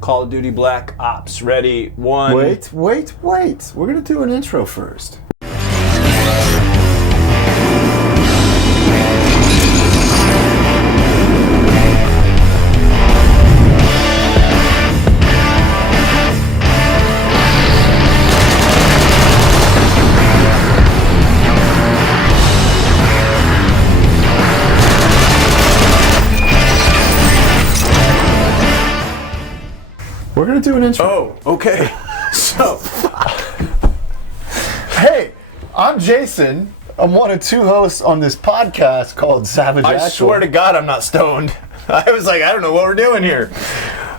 Call of Duty Black Ops. Ready? One. Wait. We're going to do an intro first. We're going to do an intro. Oh, okay. So, hey, I'm Jason. I'm one of two hosts on this podcast called Savage I Actual. swear to God, I'm not stoned. I was like, I don't know what we're doing here.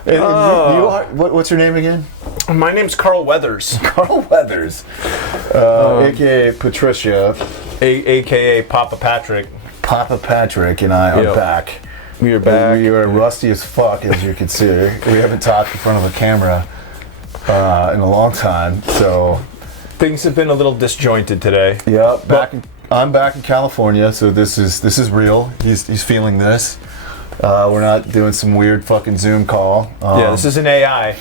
And you are, what's your name again? My name's Carl Weathers. Carl Weathers, a.k.a. Patricia. A.k.a. Papa Patrick. Papa Patrick and I are back. We are back. We are rusty as fuck, as you can see. We haven't talked in front of a camera in a long time, so Things have been a little disjointed today. yeah. I'm back in California, so this is real. He's feeling this. We're not doing some weird fucking Zoom call. Yeah, this is an AI.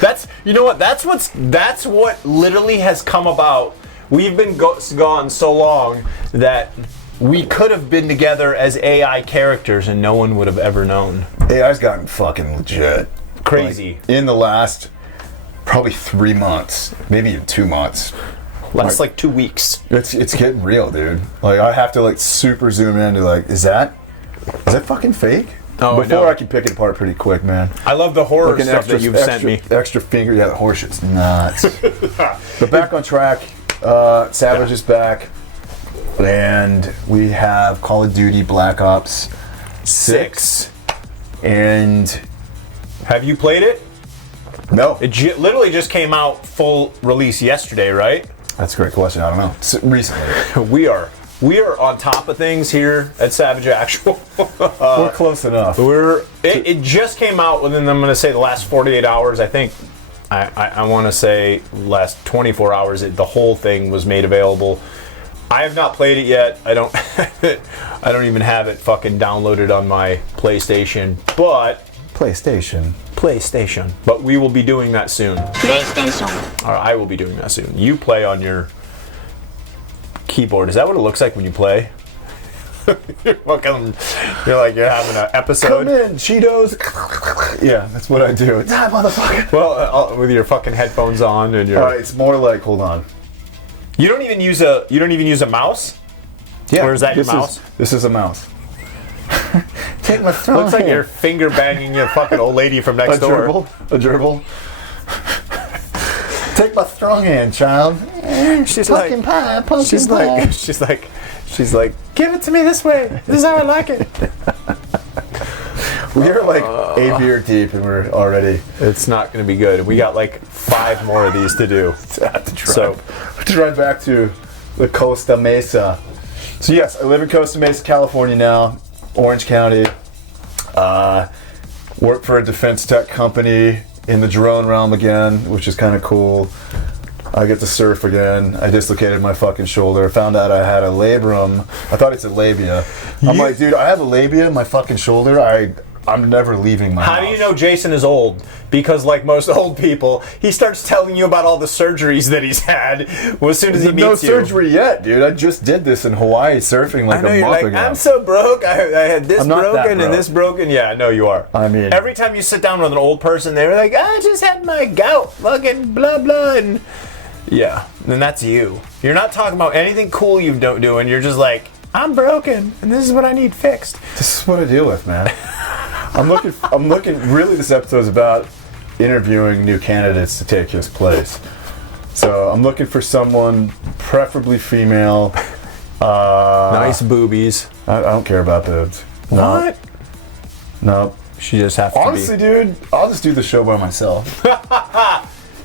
That's what literally has come about. We've been gone so long that we could have been together as AI characters and no one would have ever known. AI's gotten fucking legit. Crazy. Like, in the last probably 3 months, maybe even 2 months. Last like 2 weeks. It's getting real, dude. Like I have to like super zoom in to like, is that fucking fake? Oh, Before I can pick it apart pretty quick, man. I love the horror Like stuff that you've sent me. Extra finger, yeah, the horse shit's nuts. But back on track. Savage is back. And we have Call of Duty Black Ops 6. And Have you played it? no, It literally just came out full release yesterday, right? that's a great question. I don't know. Recently. We are on top of things here at Savage Actual. We're close enough. It just came out within, I'm going to say, the last 48 hours. I think I want to say last 24 hours. The whole thing was made available. I have not played it yet. I don't even have it fucking downloaded on my PlayStation. But PlayStation. But we will be doing that soon. PlayStation. Or I will be doing that soon. You play on your keyboard. Is that what it looks like when you play? You're like you're having an episode. Come in, Cheetos. Yeah, that's what I do. It's that motherfucker. Well, with your fucking headphones on and your. It's more like, hold on. You don't even use a mouse. Yeah, or is that your mouse? This is a mouse. Take my thumb. Looks like you're finger banging your fucking old lady from next door. A gerbil. Take my strong hand, child. She's like, she's like, give it to me this way. This is how I like it. We're like a beer deep, and we're already. It's not going to be good. We got like 5 more of these to do. To drive back to the Costa Mesa. So yes, I live in Costa Mesa, California now, Orange County. Work for a defense tech company in the drone realm again, which is kind of cool. I get to surf again. I dislocated my fucking shoulder. Found out I had a labrum. I thought it's a labia. I'm like, dude, I have a labia in my fucking shoulder. I'm never leaving my house. How do you know Jason is old? Because like most old people, he starts telling you about all the surgeries that he's had as soon as he meets you. No surgery yet, dude. I just did this in Hawaii surfing like a month ago. I'm so broke. I had this broken and this broken. Yeah, I know you are. I mean, every time you sit down with an old person, they're like, I just had my gout, fucking blah blah, and yeah, and that's you. You're not talking about anything cool you don't do, and you're just like, I'm broken, and this is what I need fixed. This is what I deal with, man. I'm looking. Really, this episode is about interviewing new candidates to take his place. So I'm looking for someone, preferably female. Nice boobies. I don't care about boobs. What? No. She just has to Honestly, dude, I'll just do the show by myself.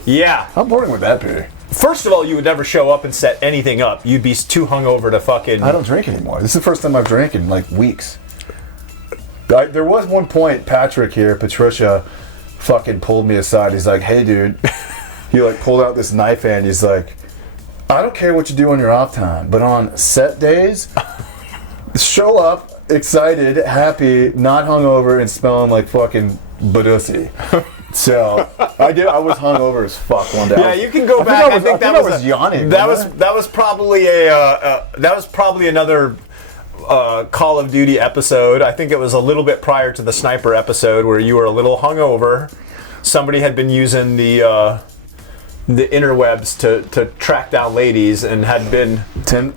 Yeah. How boring would that be? First of all, you would never show up and set anything up. You'd be too hungover to fucking... I don't drink anymore. This is the first time I've drank in like weeks. There was one point, Patrick here, Patricia, fucking pulled me aside. He's like, hey, dude. He like pulled out this knife and he's like, I don't care what you do on your off time, but on set days, show up excited, happy, not hungover, and smelling like fucking Badussi. So I was hungover as fuck one day. Yeah, you can go back. I think that was yawning. That was probably another Call of Duty episode. I think it was a little bit prior to the sniper episode where you were a little hungover. Somebody had been using the interwebs to track down ladies and had been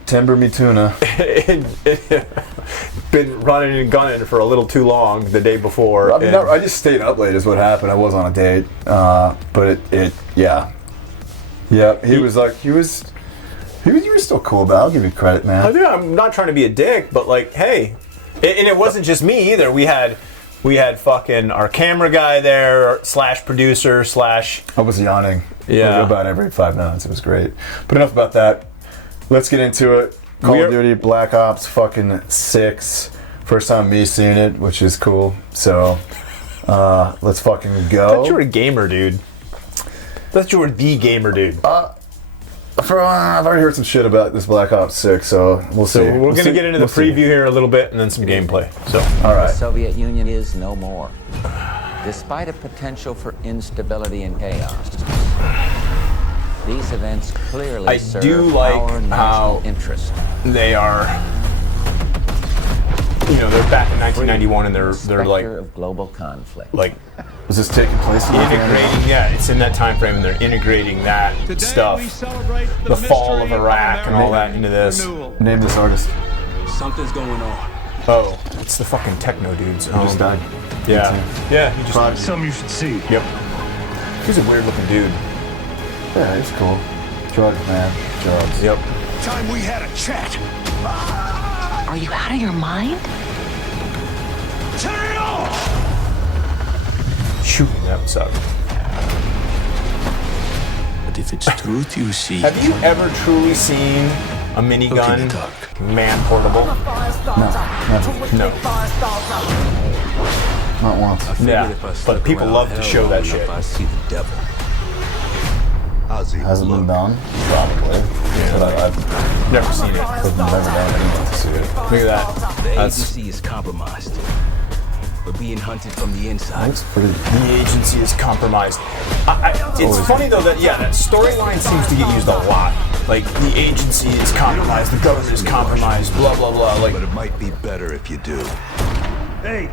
Timber me tuna. been running and gunning for a little too long the day before. I just stayed up late is what happened. I was on a date, but yeah. He was you were still cool about it. I'll give you credit, man. I'm not trying to be a dick, but like, hey, and it wasn't just me either. We had fucking our camera guy there / producer / I was yawning. Yeah. About every 5 minutes. It was great. But enough about that. Let's get into it. Call of Duty Black Ops fucking 6. First time me seeing it, which is cool. So, let's fucking go. I thought you were a gamer, dude. I thought you were the gamer, dude. I've already heard some shit about this Black Ops 6, so we'll see. So we're going to get into the preview here a little bit and then some gameplay. So, all right. The Soviet Union is no more. Despite a potential for instability and chaos, these events clearly serve our national interest. They are, they're back in 1991 and they're like of global conflict. Like, was this taking place in integrating? Yeah, it's in that time frame and they're integrating that stuff, the fall of Iraq and all that into this. Name this artist. Something's going on. Oh, it's the fucking techno dudes. He just died. Yeah, he just. Something you should see. Yep. He's a weird looking dude. Yeah, he's cool. Drugs, man. Drugs. Yep. Time we had a chat. Are you out of your mind? Turn it off! Shoot, that would suck. But if it's truth you see, Have you ever truly seen a minigun man portable? No. Not once. Yeah, but people love to show that shit. I see the devil. Hasn't been done? Probably. Yeah. But I've Never seen it. never done anything to see it. Look at that. The That's, agency is compromised. We're being hunted from the inside. Looks pretty. the agency is compromised. It's funny though that that storyline seems to get used a lot. Like the agency is compromised, the government is compromised, blah blah blah. Like, But it might be better if you do. Hey!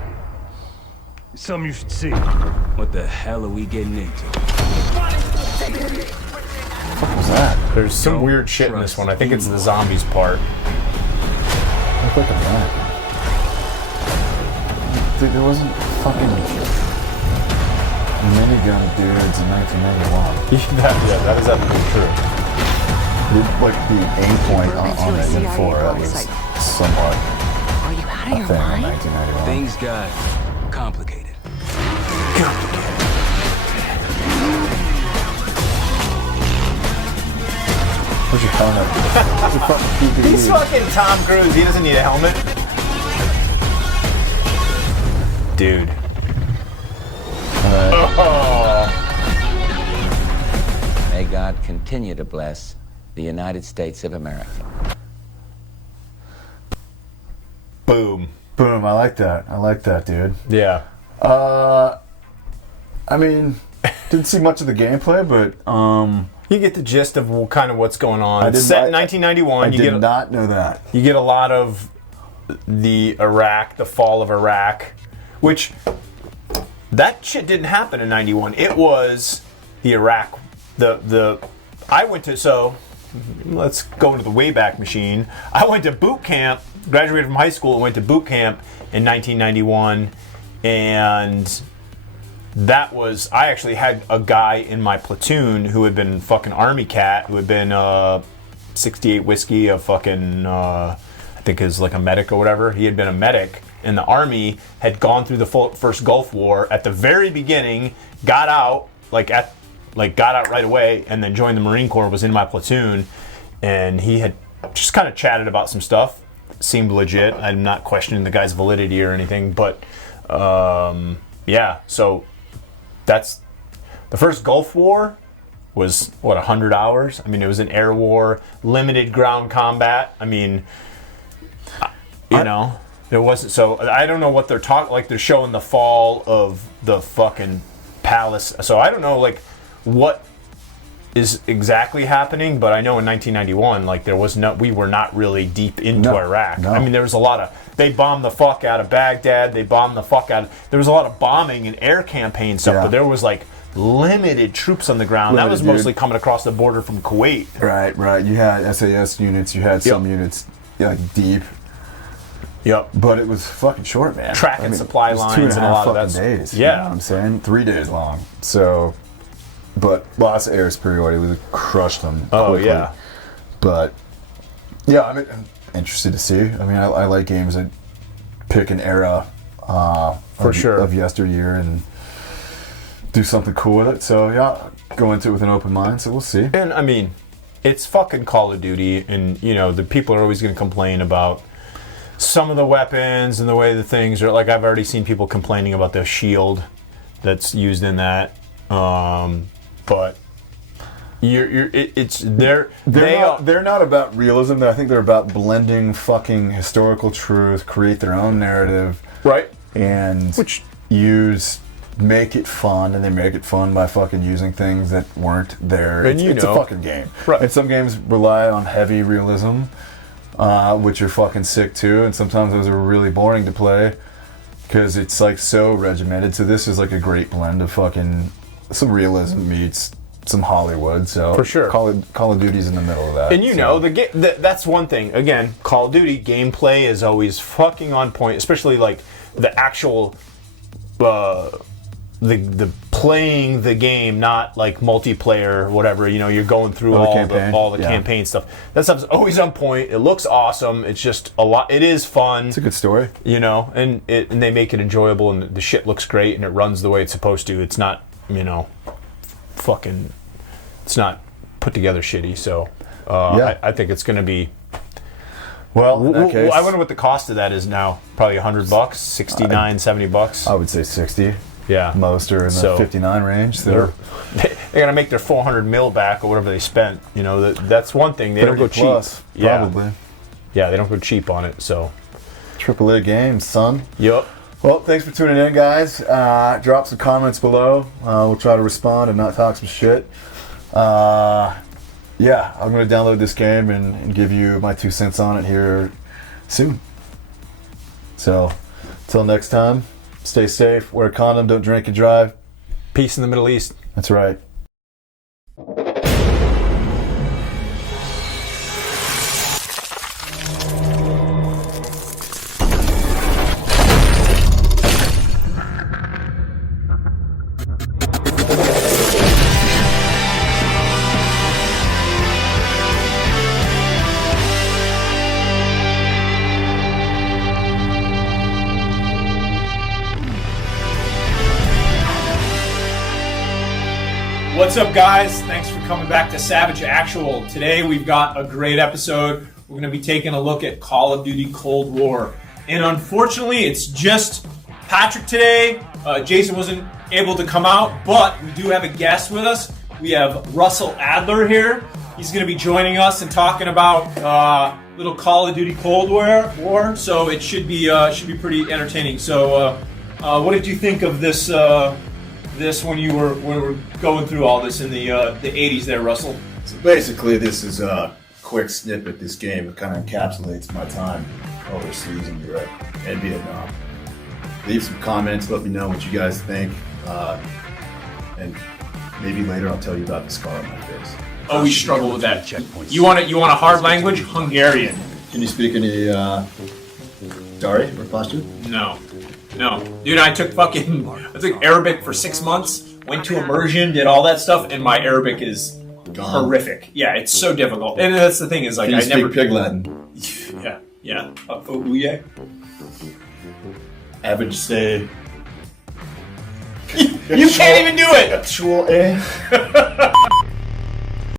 Something you should see. What the hell are we getting into? What was that? there's some weird shit in this one. I think it's the zombies part. Look at that. Dude, there wasn't fucking minigun dudes in 1991. that is absolutely true. Like the aim point on it in 4, that was somewhat Are you out a of your thing in mind? 1991. Things got complicated. Where's your helmet? Where's your fucking PPE? He's fucking Tom Cruise. He doesn't need a helmet. Dude. May God continue to bless the United States of America. Boom. Boom, I like that, dude. Yeah. I mean, didn't see much of the gameplay, but You get the gist of kind of what's going on. I It's didn't- set I- in 1991. I You did get not know that. you get a lot of the fall of Iraq, which that shit didn't happen in 91. It was the Iraq. I went to, so let's go into the Wayback Machine. I went to boot camp, graduated from high school and went to boot camp in 1991, and that was, I actually had a guy in my platoon who had been fucking Army cat, who had been 68 whiskey, a fucking, I think is like a medic or whatever. He had been a medic in the Army, had gone through the first Gulf War at the very beginning, got out, got out right away, and then joined the Marine Corps, was in my platoon, and he had just kind of chatted about some stuff. Seemed legit. I'm not questioning the guy's validity or anything, but yeah, so that's the first Gulf War was 100 hours. I mean, it was an air war, limited ground combat. I mean, it wasn't, so I don't know what they're talking, like they're showing the fall of the fucking palace. So I don't know like what is exactly happening, but I know in 1991, like we were not really deep into Iraq. No. I mean, there was a lot of, they bombed the fuck out of Baghdad. There was a lot of bombing and air campaign stuff, but there was like limited troops on the ground. That was mostly coming across the border from Kuwait. Right. You had SAS units. You had some units like deep. Yep. But it was fucking short, man. Tracking supply lines and a lot of that. Days. Yeah. You know what I'm saying? 3 days long. So, but lots of air superiority. We crushed them quickly. Oh, yeah. But, yeah, I'm interested to see. I mean, I like games that pick an era of yesteryear and do something cool with it. So, yeah, go into it with an open mind. So we'll see. And, I mean, it's fucking Call of Duty. And, you know, the people are always going to complain about some of the weapons and the way the things are. Like, I've already seen people complaining about the shield that's used in that. But they're not about realism. I think they're about blending fucking historical truth, create their own narrative, right, and make it fun, and they make it fun by fucking using things that weren't there. And it's a fucking game, right? And some games rely on heavy realism, which are fucking sick too. And sometimes those are really boring to play because it's like so regimented. So this is like a great blend of fucking some realism meets some Hollywood. So for sure, Call of Duty's in the middle of that. And you know, that's one thing. Again, Call of Duty gameplay is always fucking on point, especially like the actual the playing the game, not like multiplayer or whatever. You know, you're going through all the campaign stuff. That stuff's always on point. It looks awesome. It's just a lot. It is fun. It's a good story, you know, and they make it enjoyable, and the shit looks great, and it runs the way it's supposed to. It's not, you know, it's not put together shitty. So I think it's going to be. Well, in that case, I wonder what the cost of that is now. Probably $100, $69, $70. I would say 60. Yeah, most are in the 59 range. So they're gonna make their 400 mil back or whatever they spent. You know, that's one thing. They don't go cheap. Probably. Yeah, they don't go cheap on it. So AAA games, son. Yep. Well, thanks for tuning in, guys. Drop some comments below. We'll try to respond and not talk some shit. Yeah, I'm going to download this game and give you my 2 cents on it here soon. So, until next time, stay safe, wear a condom, don't drink and drive. Peace in the Middle East. That's right. What's up, guys? Thanks for coming back to Savage Actual. Today we've got a great episode. We're going to be taking a look at Call of Duty Cold War. And unfortunately, it's just Patrick today. Jason wasn't able to come out, but we do have a guest with us. We have Russell Adler here. He's going to be joining us and talking about little Call of Duty Cold War. So it should be pretty entertaining. So what did you think of this when you were going through all this in the 80s there, Russell? So basically, this is a quick snippet. This game, it kind of encapsulates my time overseas in Europe and Vietnam. Leave some comments, let me know what you guys think, and maybe later I'll tell you about the scar on my face. Oh, we struggle with that. You want a hard language? Hungarian. Can you speak any Dari or Pashto? No. Dude, I took Arabic for 6 months, went to immersion, did all that stuff, and my Arabic is horrific. Yeah, it's so difficult. And that's the thing is, like, Can you speak Pig Latin? Yeah. I would say... You can't even do it! Actual